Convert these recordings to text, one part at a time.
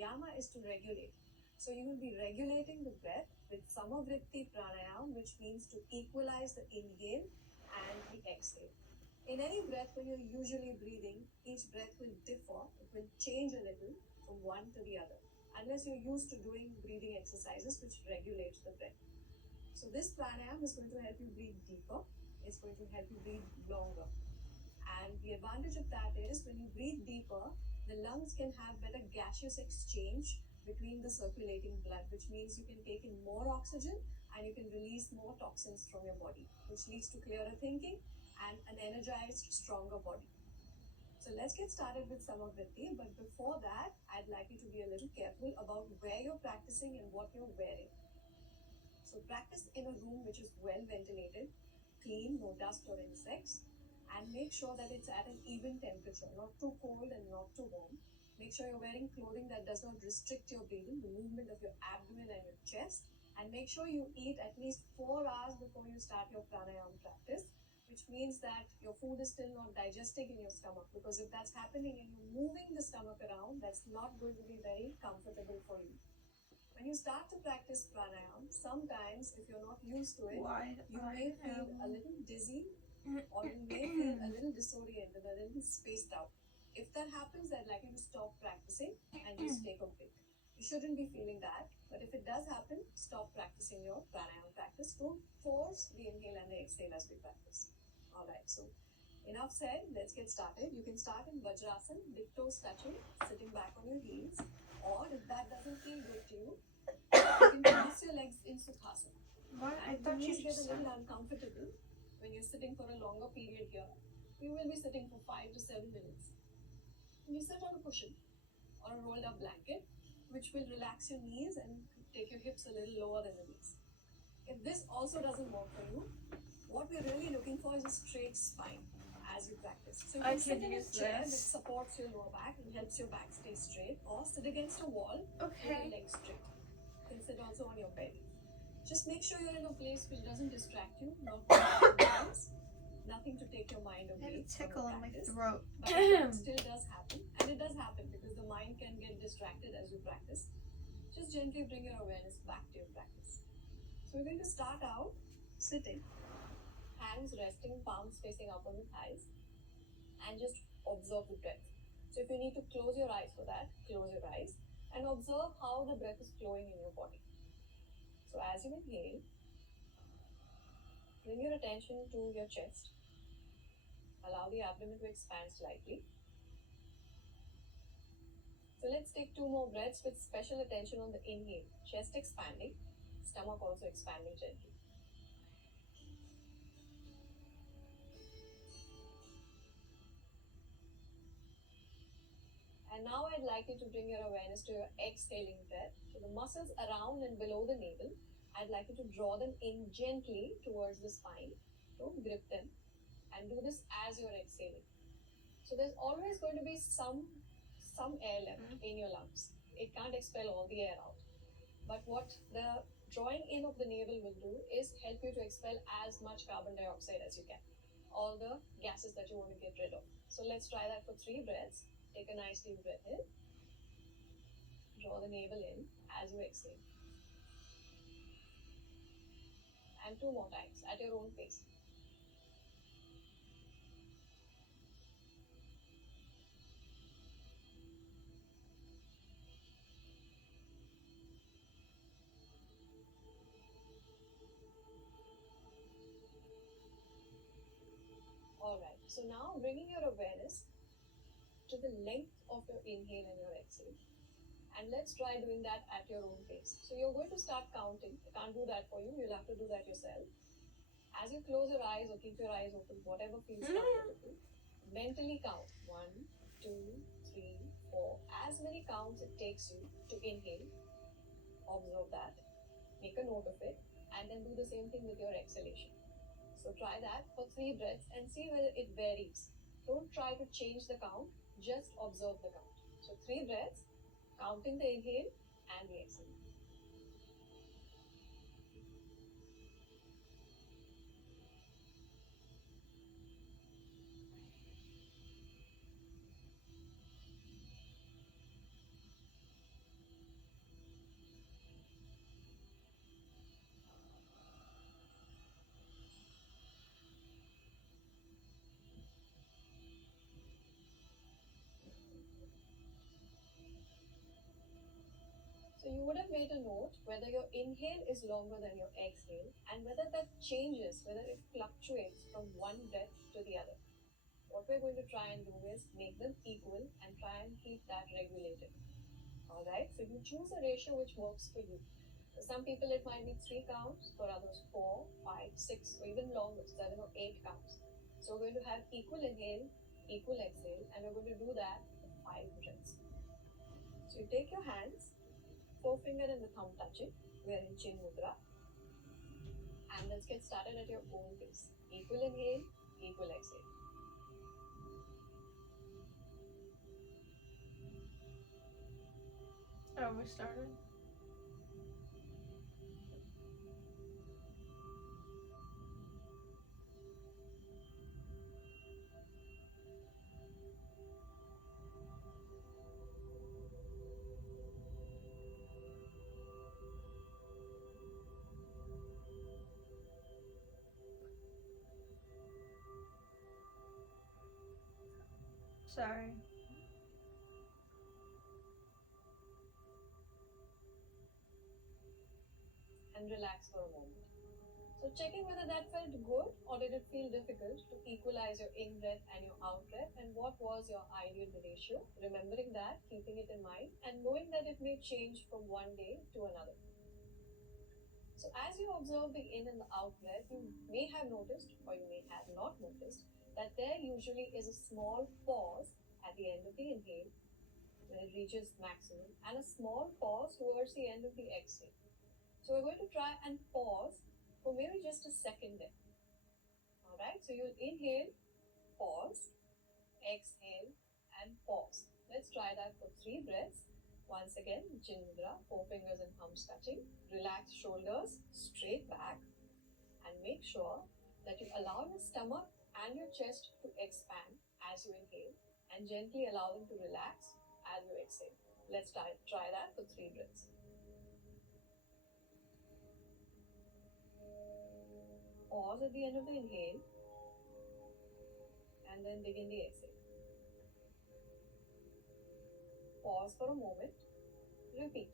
Yama is to regulate. So you will be regulating the breath with Samavritti Pranayama, which means to equalize the inhale and the exhale. In any breath, when you're usually breathing, each breath will differ. It will change a little from one to the other, unless you're used to doing breathing exercises which regulate the breath. So this pranayama is going to help you breathe deeper. It's going to help you breathe longer. And the advantage of that is when you breathe deeper, the lungs can have better gaseous exchange between the circulating blood, which means you can take in more oxygen and you can release more toxins from your body, which leads to clearer thinking and an energized, stronger body. So let's get started with Samavritti, but before that, I'd like you to be a little careful about where you're practicing and what you're wearing. So practice in a room which is well ventilated, clean, no dust or insects, and make sure that it's at an even temperature, not too cold and not too warm. Make sure you're wearing clothing that does not restrict your breathing, the movement of your abdomen and your chest, and make sure you eat at least 4 hours before you start your pranayama practice, which means that your food is still not digesting in your stomach, because if that's happening and you're moving the stomach around, that's not going to be very comfortable for you. When you start to practice pranayama, sometimes if you're not used to it, you may feel a little dizzy or you may feel a little disoriented, a little spaced out. If that happens, I'd like you to stop practicing and just take a break. You shouldn't be feeling that, but if it does happen, stop practicing your pranayama practice. Don't force the inhale and the exhale as we practice. Alright, so enough said, let's get started. You can start in Vajrasana, big toes touching, sitting back on your heels, or if that doesn't feel good to you, you can place your legs in Sukhasana. What? I And thought you knees get a just little said. uncomfortable when you're sitting for a longer period here. You will be sitting for 5 to 7 minutes. And you sit on a cushion or a rolled up blanket, which will relax your knees and take your hips a little lower than the knees. If this also doesn't work for you, what we're really looking for is a straight spine as you practice. So you I can sit could in a use chair which this. supports your lower back and helps your back stay straight, or sit against a wall with your Okay. legs straight. You can sit also on your bed. Just make sure you're in a place which doesn't distract you, not noise, nothing to take your mind I have away a tickle from in my practice. throat. But it still does happen, and it does happen because the mind can get distracted as you practice. Just gently bring your awareness back to your practice. So we're going to start out sitting, hands resting, palms facing up on the thighs, and just observe the breath. So if you need to close your eyes for that, close your eyes and observe how the breath is flowing in your body. So as you inhale, bring your attention to your chest. Allow the abdomen to expand slightly. So let's take 2 more breaths with special attention on the inhale. Chest expanding, stomach also expanding gently. And now I'd like you to bring your awareness to your exhaling breath. So the muscles around and below the navel, I'd like you to draw them in gently towards the spine. Don't grip them. And do this as you're exhaling. So there's always going to be some air left in your lungs. It can't expel all the air out. But what the drawing in of the navel will do is help you to expel as much carbon dioxide as you can. All the gases that you want to get rid of. So let's try that for 3 breaths. Take a nice deep breath in. Draw the navel in as you exhale. And 2 more times at your own pace. Alright, so now bringing your awareness to the length of your inhale and your exhale. And let's try doing that at your own pace. So you're going to start counting. I can't do that for you. You'll have to do that yourself. As you close your eyes or keep your eyes open, whatever feels comfortable, mentally count 1, 2, 3, 4. As many counts it takes you to inhale. Observe that. Make a note of it. And then do the same thing with your exhalation. So try that for 3 breaths and see whether it varies. Don't try to change the count. Just observe the count. So 3 breaths, counting the inhale and the exhale. So you would have made a note whether your inhale is longer than your exhale and whether that changes, whether it fluctuates from one breath to the other. What we're going to try and do is make them equal and try and keep that regulated. Alright, so you choose a ratio which works for you. For some people it might be 3 counts, for others 4, 5, 6, or even longer, 7 or 8 counts. So we're going to have equal inhale, equal exhale, and we're going to do that for 5 breaths. So you take your hands, forefinger and the thumb touching, we're in Chin Mudra, and let's get started at your own pace. Equal inhale, equal exhale. Oh, we started? Sorry. And relax for a moment. So checking whether that felt good or did it feel difficult to equalize your in-breath and your out-breath, and what was your ideal ratio, remembering that, keeping it in mind, and knowing that it may change from one day to another. So as you observe the in and the out breath, you may have noticed or you may have not noticed that there usually is a small pause at the end of the inhale when it reaches maximum and a small pause towards the end of the exhale. So we're going to try and pause for maybe just a second there. Alright, so you'll inhale, pause, exhale, and pause. Let's try that for 3 breaths. Once again, Chin Mudra, 4 fingers and thumbs touching. Relax shoulders straight back and make sure that you allow your stomach and your chest to expand as you inhale and gently allow them to relax as you exhale. Let's try that for 3 breaths. Pause at the end of the inhale and then begin the exhale. Pause for a moment. Repeat.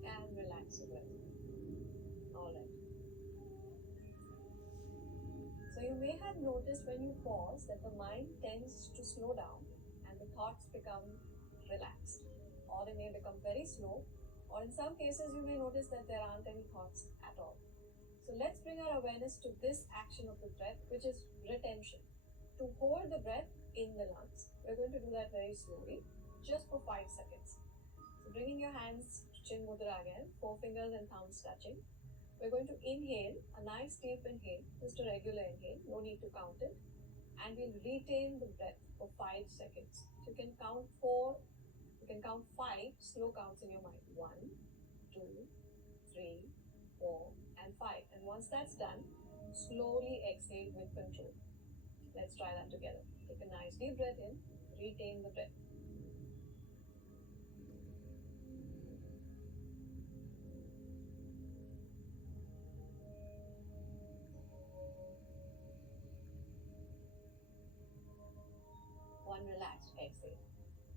And relax your breath. Alright. So you may have noticed when you pause that the mind tends to slow down and the thoughts become relaxed, or they may become very slow, or in some cases you may notice that there aren't any thoughts at all. So let's bring our awareness to this action of the breath, which is retention. To hold the breath in the lungs. We're going to do that very slowly, just for 5 seconds. So bringing your hands to Chin Mudra again, 4 fingers and thumbs touching. We're going to inhale, a nice deep inhale, just a regular inhale, no need to count it. And we'll retain the breath for 5 seconds. So you can count 4, you can count 5 slow counts in your mind. 1, 2, 3, 4, and 5. And once that's done, slowly exhale with control. Let's try that together. Take a nice deep breath in, retain the breath. One relaxed exhale.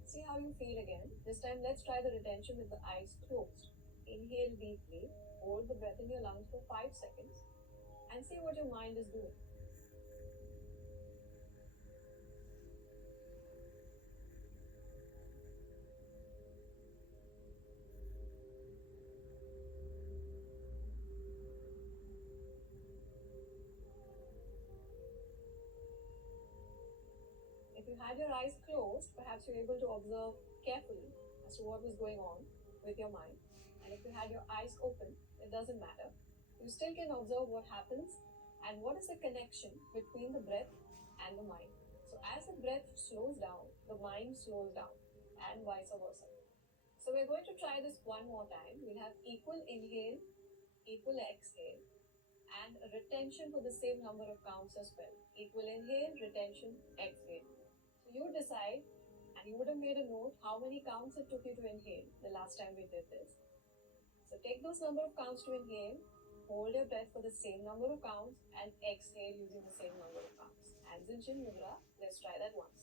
See how you feel again. This time let's try the retention with the eyes closed. Inhale deeply, hold the breath in your lungs for 5 seconds and see what your mind is doing. If you had your eyes closed, perhaps you're able to observe carefully as to what was going on with your mind. And if you had your eyes open, it doesn't matter. You still can observe what happens and what is the connection between the breath and the mind. So as the breath slows down, the mind slows down. and vice versa. So we're going to try this one more time. We'll have equal inhale, equal exhale, and retention for the same number of counts as well. Equal inhale, retention, exhale. So you decide, and you would have made a note how many counts it took you to inhale the last time we did this. So take those number of counts to inhale, hold your breath for the same number of counts, and exhale using the same number of counts. Hands in chin mudra. Let's try that once.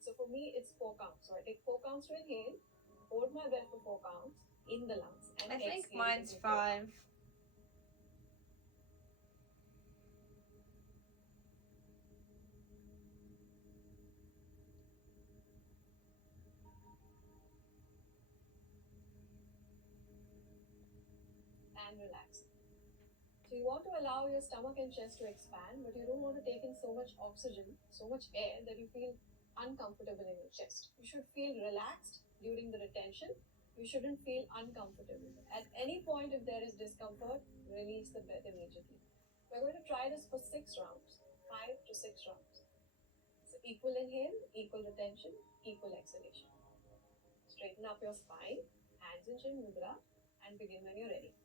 So for me, it's 4 counts. So I take 4 counts to inhale, hold my breath for 4 counts in the lungs, and I think exhale mine's taking 4 5. counts. And relax. So you want to allow your stomach and chest to expand, but you don't want to take in so much oxygen, so much air that you feel uncomfortable in your chest. You should feel relaxed during the retention. You shouldn't feel uncomfortable. At any point, if there is discomfort, release the breath immediately. We're going to try this for 6 rounds, 5 to 6 rounds. So equal inhale, equal retention, equal exhalation. Straighten up your spine, hands in chin mudra, and begin when you're ready.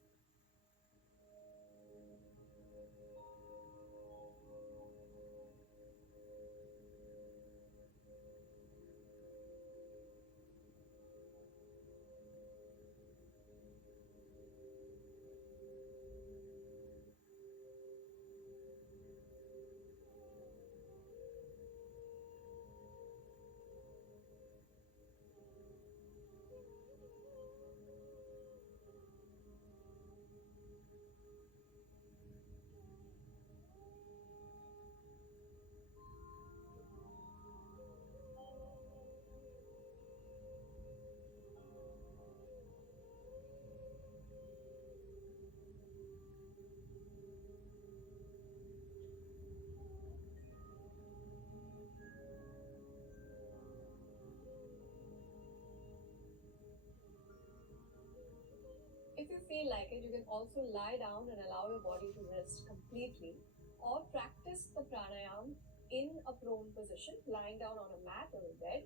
If you feel like it, you can also lie down and allow your body to rest completely, or practice the pranayama in a prone position, lying down on a mat or a bed,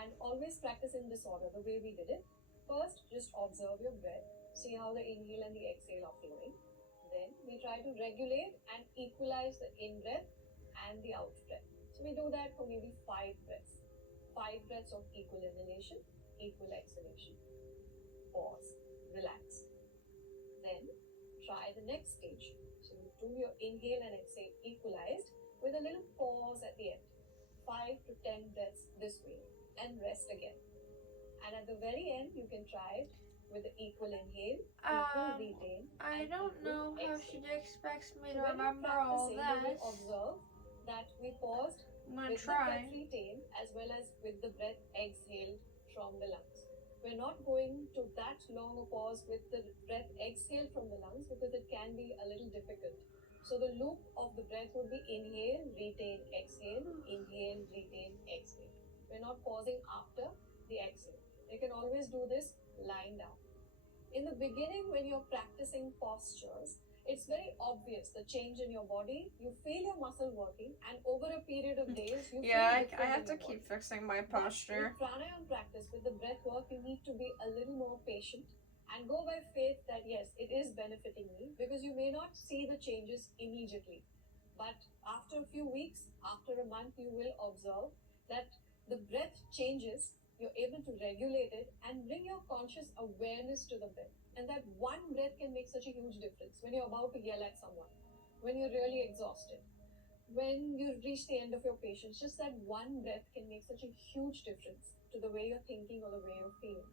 and always practice in this order, the way we did it. First, just observe your breath, see how the inhale and the exhale are flowing. Then we try to regulate and equalize the in breath and the out breath. So we do that for maybe 5 breaths. 5 breaths of equal inhalation, equal exhalation. Pause, relax. Then try the next stage. So you do your inhale and exhale equalized with a little pause at the end. 5 to 10 breaths this way, and rest again. And at the very end, you can try it with the equal inhale, equal retain. I and don't equal know how exhale. she expects me So to when you're remember all practicing, you will this. observe that we paused I'm gonna with the breath try. retain as well as with the breath exhaled from the lungs. We're not going to that long a pause with the breath exhaled from the lungs because it can be a little difficult. So the loop of the breath would be inhale, retain, exhale, inhale, retain, exhale. We're not pausing after the exhale. You can always do this lying down. In the beginning, when you're practicing postures, it's very obvious the change in your body. You feel your muscle working, and over a period of days, you Yeah, feel I different have in to your keep body. fixing my But posture. with pranayama practice, with the breath work, you need to be a little more patient and go by faith that yes, it is benefiting me, because you may not see the changes immediately. But after a few weeks, after a month, you will observe that the breath changes, you're able to regulate it and bring your conscious awareness to the breath. And that one breath can make such a huge difference when you're about to yell at someone, when you're really exhausted, when you reach the end of your patience. Just that one breath can make such a huge difference to the way you're thinking or the way you're feeling.